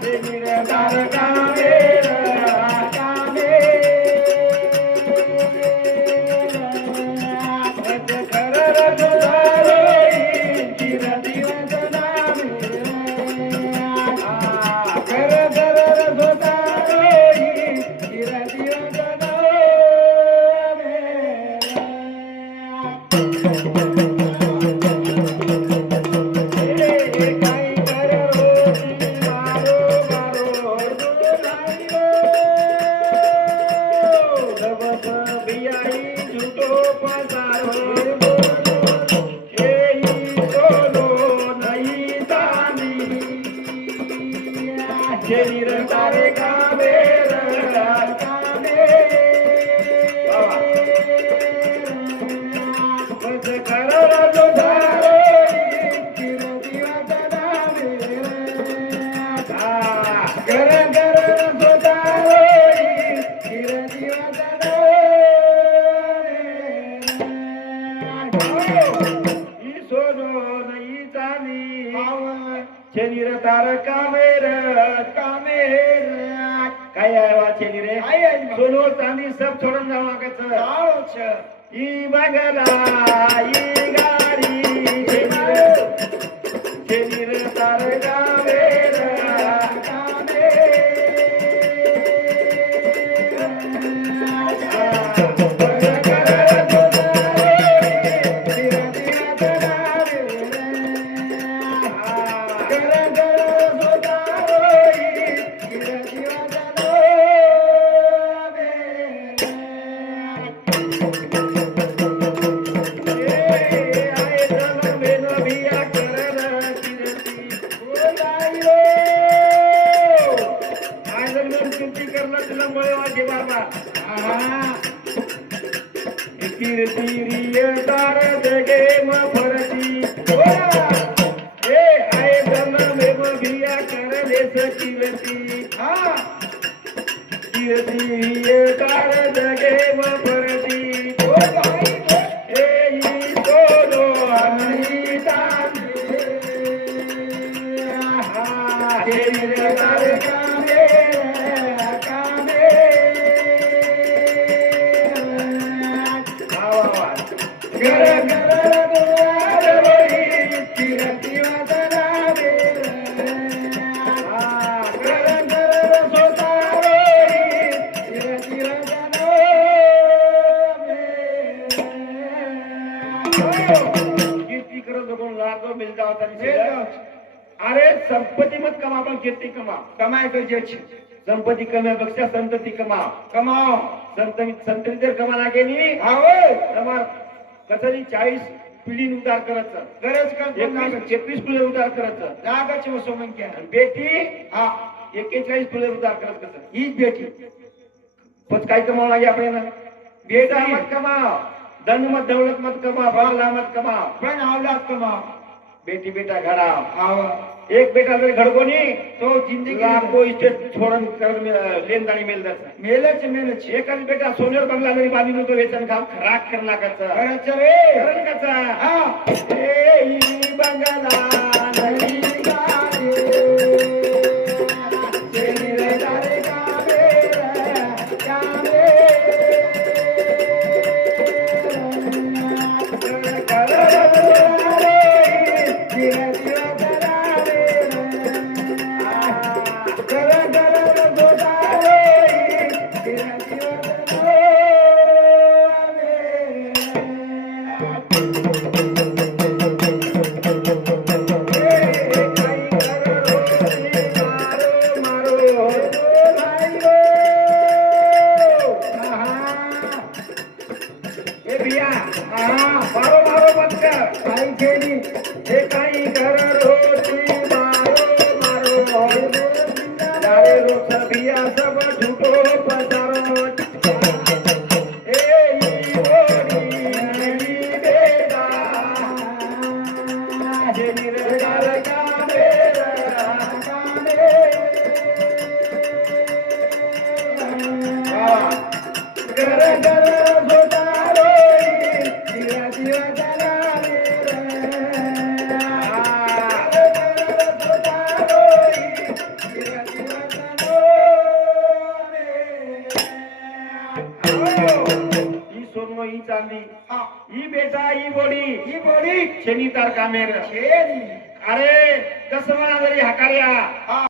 निरतार कामेर कामे निरतारे कामेर कामे बस कर तुझारो चिर दिवस कर कर तुझारो चिर दिवस सोनो नहीं जानी निरतार कामेर कामेर काय आहे वाचेली रे सोनो चांदी सब छोडून जाऊ नका ई बगला ई गाडी निरतार कामेर तार जगे मरती ए आए जन में भिया कर ले कीर्ति कीर्ति तार जगे मरती ए सोनो अनिता तेरे तार कामे कामे घर घर द्वार वही कीर्ति वदना घर घर सोतारो कीर्ति वदना कीर्ति करो तो कोण लागो मिल जाओ तरी अरे संपत्ती मत कमा पण कीर्ती कमा कमाय गरजेची संपत्ती कमायापेक्षा संतती कमाव कमाव संतती जर कमाना केली तुम्हाला कसरी 40 पिढी उतार करायचं गरज का 36 पिढी उतार करायचं नागाची वसोमंख्या बेटी हा 41 पिढी उतार करत कसं हीच बेटी पण काय कमावं लागे आपल्याला बेटा मत कमाव धन मत दौलत मत कमाव बाला मत कमाव पण औलाद कमाव बेटी बेटा घडाव एक बेटा जर घडकोनी तो जिंदगी आपको इस्टेट छोड़न कर लेनदानी मिल जाता मेलच एकच बेटा सोनेर बंगला जरी बांधून तो वेतन काम खराक करला कचा रे कचा हा ए ई बंगला नाही गारे तेरे दारे कामे ઈ ચાંદી હા ઈ બેટા ઈ બોડી ઈ બોડી શેની તાર કામેર છે ની અરે 10 વર્ષ આગળ હાકાર્યા હા